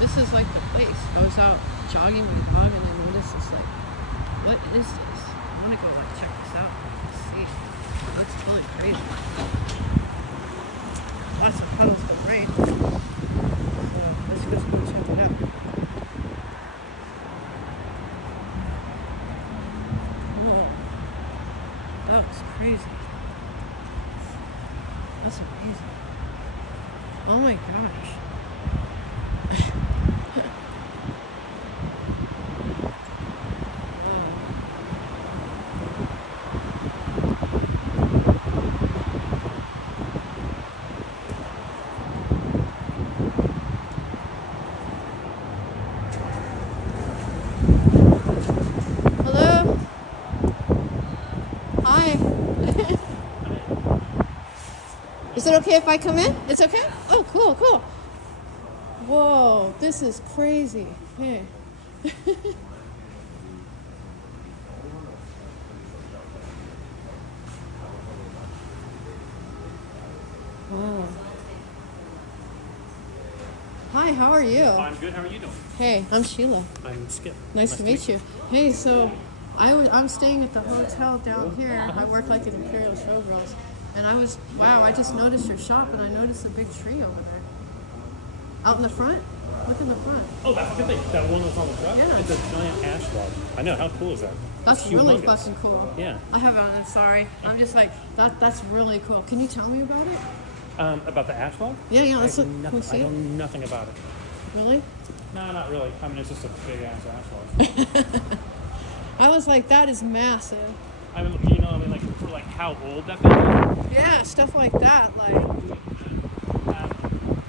This is like the place. I was out jogging my dog and I noticed this like, what is this? I want to go like check this out. Let's see. It looks totally crazy. Lots of puddles of rain. So let's just go check it out. Whoa. That was crazy. That's amazing. Oh my gosh. Hello? Hi. Is it okay if I come in? It's okay? Oh, cool, cool. Whoa, this is crazy. Hey. Wow. Hi, how are you? I'm good. How are you doing? Hey, I'm Sheila. I'm Skip. Nice to meet you. Hey, so I'm staying at the hotel down here. I work like at Imperial Showgirls. And I just noticed your shop and I noticed a big tree over there. Out in the front? Look in the front. Oh, that's the thing. That one that's on the truck? Yeah. It's a giant ash log. I know. How cool is that? That's It's really humongous. fucking cool. Yeah. I haven't, sorry. I'm just like, that's really cool. Can you tell me about it? About the ash log? Yeah, yeah, let's I look. know Can we see I know it? nothing about it. Really? No, not really. I mean, it's just a big ass ash log. I was like, that is massive. I mean, you know, for like how old that thing is. Yeah, stuff like that. Like,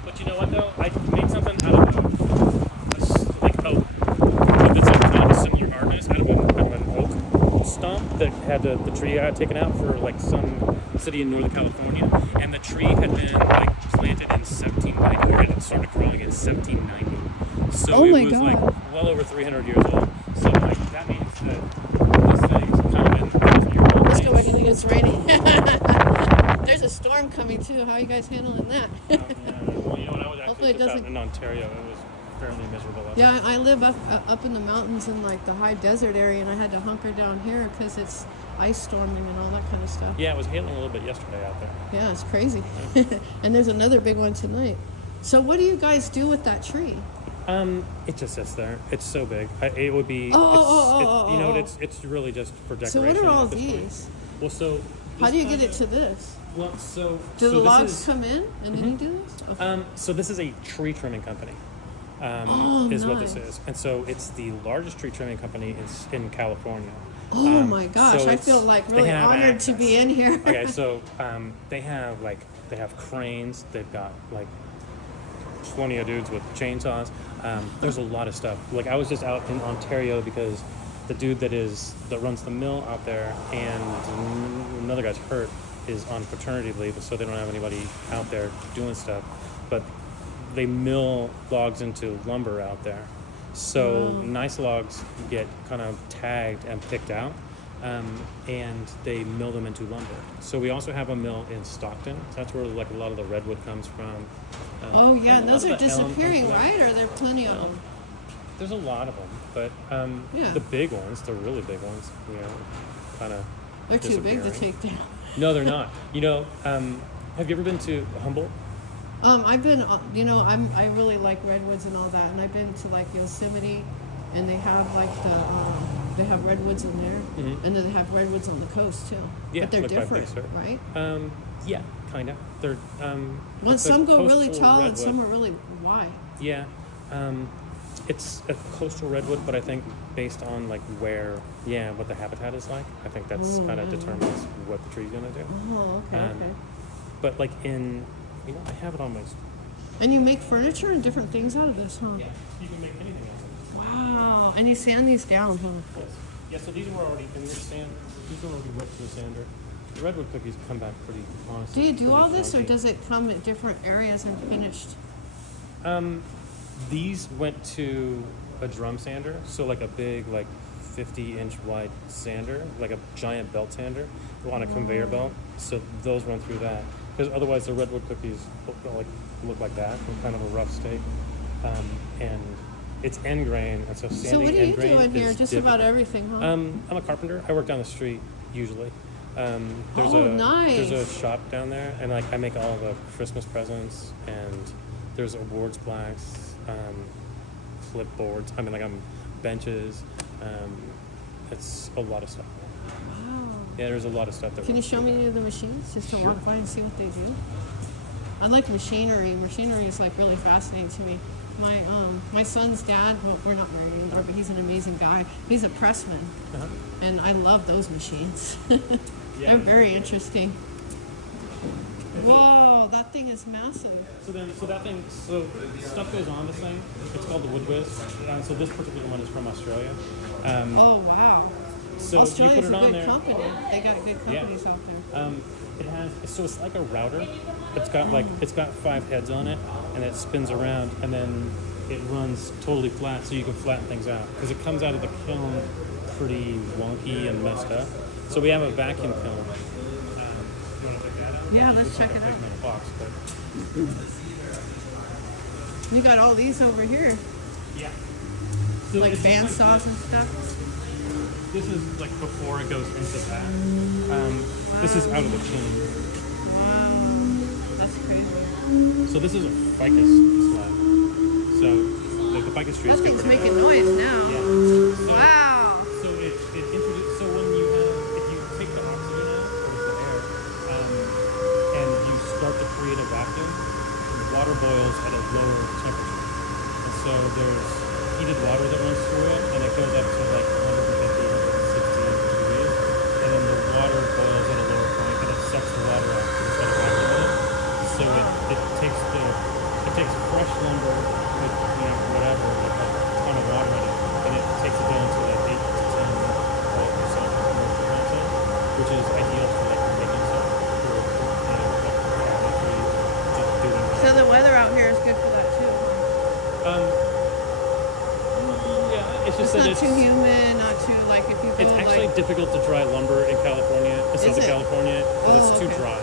But you know what though? I made something out of like oak. But it's kind of a similar hardness out of an oak stump that had the tree I had taken out for like some city in Northern California, and the tree had been like planted in 1790, or it started growing in 1790. So oh it my was God. like well over 300 years old. So like that means that this thing's kind of been 1,000 years old. Let's go back. I think it's raining. There's a storm coming too. How are you guys handling that? Well, you know, when I was Hopefully it actually just out doesn't- in Ontario, it was fairly miserable. Out Yeah, I live up in the mountains in like the high desert area, and I had to hunker down here because it's ice storming and all that kind of stuff. Yeah, it was hailing a little bit yesterday out there. Yeah, it's crazy. And there's another big one tonight. So what do you guys do with that tree? It just sits there. It's so big. It would be. You know, it's really just for decoration. So what are all at this point. these? Well, so How this do you get kinda- it to this? Well, so Do the this logs is- come in and then you do this? Okay. So this is a tree trimming company. Is what this nice. is, and so it's the largest tree trimming company in California. Oh my gosh, so I it's- feel like they really have honored to be in here. Okay, so they have cranes. They've got like 20 of dudes with chainsaws. There's a lot of stuff. Like I was just out in Ontario because the dude that runs the mill out there and another guy's hurt is on paternity leave, so they don't have anybody out there doing stuff. But they mill logs into lumber out there. So nice logs get kind of tagged and picked out, and they mill them into lumber. So we also have a mill in Stockton. So that's where like a lot of the redwood comes from. Oh yeah, and a those lot are of the elm comes disappearing, from there. right? Or there are plenty of them? There's a lot of them, but Yeah. the big ones, the really big ones, you know, kind of. They're too big to take down. No, they're not. You know, have you ever been to Humboldt? I've been, I really like redwoods and all that, and I've been to like Yosemite, and they have like they have redwoods in there, and then they have redwoods on the coast too. Yeah, but they're like by different, Big Sur. right? Yeah, kind of. They're Well, it's a some go really coastal tall and redwood. some are really wide. Yeah, it's a coastal redwood, but I think based on like what the habitat is like, I think that's kind of determines what the tree's gonna do. Oh, okay, okay. But like I have it on my. And you make furniture and different things out of this, huh? Yeah, you can make anything out of Wow. And you sand these down, huh? it. Yeah, so these were already in the sand. These were already whipped to the sander. The redwood cookies come back pretty honestly. Do you do pretty all this, or chunky. does it come in different areas and finished? These went to a drum sander, so like a big, like 50-inch wide sander, like a giant belt sander on a conveyor belt. So those run through that, because otherwise the redwood cookies look like that, with kind of a rough state. and it's end grain, and so So sanding what do end you grain do in here? is Just difficult. about everything, huh? I'm a carpenter. I work down the street usually. There's Oh, a nice. there's a shop down there, and like I make all the Christmas presents, and there's awards plaques, flipboards. I mean, like benches. It's a lot of stuff. Wow. Yeah, there's a lot of stuff that. Can you works show through me that. any of the machines just to Sure. walk by and see what they do? I like machinery. Machinery is like really fascinating to me. My son's dad, well, we're not married anymore, but he's an amazing guy. He's a pressman, Uh-huh. and I love those machines. Yeah. They're very interesting. Whoa, that thing is massive. So stuff goes on this thing. It's called the Wood Whiz. So this particular one is from Australia. Oh, wow. So you Australia's put it a on good there. company. They got good companies out there. It has, so it's like a router. It's got 5 heads on it, and it spins around, and then it runs totally flat, so you can flatten things out because it comes out of the kiln pretty wonky and messed up. So we have a vacuum kiln. You want to check that out? Yeah, let's check it There's out. no box, but You got all these over here, yeah. So like it's just band saws and stuff. This is like before it goes into that. This is out of the kiln. Wow, that's crazy. So this is a ficus slab. So like the ficus trees That get thing's pretty making noise now. Yeah. So, Wow. So it introduces. So when you have, if you take the oxygen out or the air, and you start to create a vacuum, water boils at a lower temperature, and so there's heated water that runs through it, and it goes up to like 150, 160 degrees, and then the water boils at a lower point, and it sucks the water out instead of vacuuming it. So it takes fresh lumber with whatever, like a ton of water in it, and it takes it down to like 8 to 10 percent moisture content, which is ideal for like making stuff for just doing So the weather out here is good for that too. yeah, it's just It's that not too humid, not too like if you go it's actually like. difficult to dry lumber in California, in Southern it? California, because Oh, it's too okay. dry.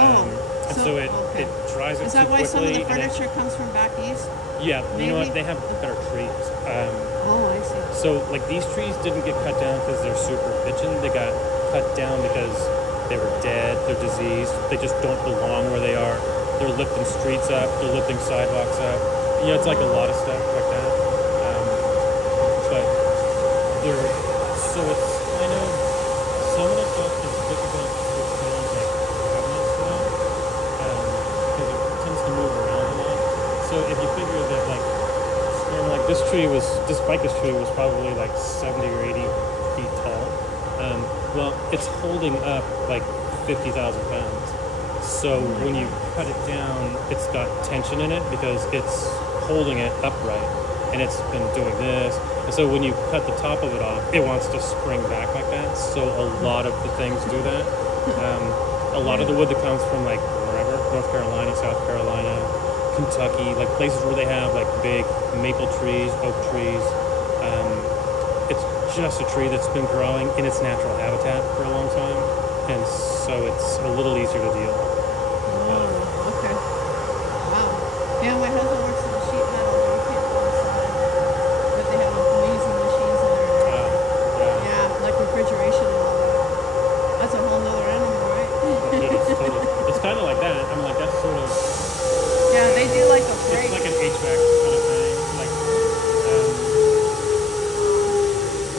Oh, And so it okay. dries it Is too that why some of quickly. the and it- furniture comes from back east? Yeah, you know what? Maybe? They have better trees. Oh, I see. So like these trees didn't get cut down because they're super pitching. They got cut down because they were dead, they're diseased, they just don't belong where they are. They're lifting streets up, they're lifting sidewalks up. It's like a lot of stuff like that. But they're so it's kind of some of the stuff is difficult to build like cabinets now because it tends to move around a lot. So if you figure that like this ficus tree was probably like 70 or 80 feet tall. Well, it's holding up like 50,000 pounds. So when you cut it down, it's got tension in it because it's holding it upright, and it's been doing this. And so when you cut the top of it off, it wants to spring back like that. So a lot of the things do that. A lot of the wood that comes from like wherever, North Carolina, South Carolina, Kentucky, like places where they have like big maple trees, oak trees. It's just a tree that's been growing in its natural habitat for a long time, and so it's a little easier to deal with. Oh, okay. Wow. Yeah, my husband works in the sheet metal, but we can't go inside. But they have amazing machines in there. Yeah, like refrigeration and all that. That's a whole nother animal, right? It's kind of like that. I mean, like that's sort of. Yeah, they do like a break. It's like an HVAC kind of thing. Like,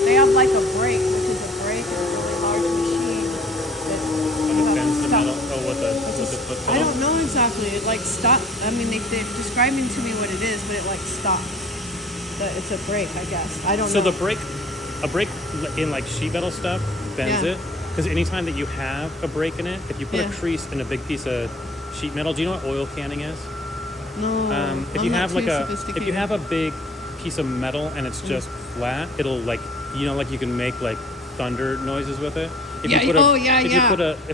They have like a brake, which is a brake and a really large machine that and you it have bends to the stop. metal. Oh, with the foot I pedal. don't know exactly. It like stop. I mean, they're describing to me what it is, but it like stops. But it's a brake, I guess. I don't So know. a brake in like sheet metal stuff bends Yeah. it, because anytime that you have a break in it, if you put a Yeah. crease in a big piece of sheet metal, do you know what oil canning is? No. If I'm you not have like too if sophisticated. you have a big piece of metal and it's just flat, it'll like like you can make like thunder noises with it. If Yeah, you put a, oh, yeah, if yeah.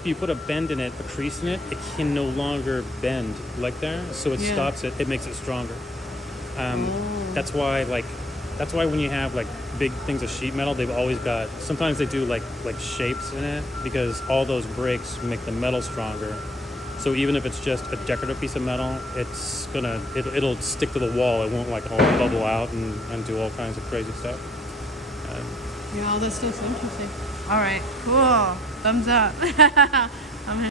you put a bend in it, a crease in it, it can no longer bend like there, so it Yeah. stops it. It makes it stronger. Oh. That's why when you have like big things of sheet metal, they've always got. Sometimes they do like shapes in it because all those breaks make the metal stronger. So even if it's just a decorative piece of metal, it'll stick to the wall. It won't like all bubble out and do all kinds of crazy stuff. Yeah, all this stuff's interesting. All right, cool. Thumbs up.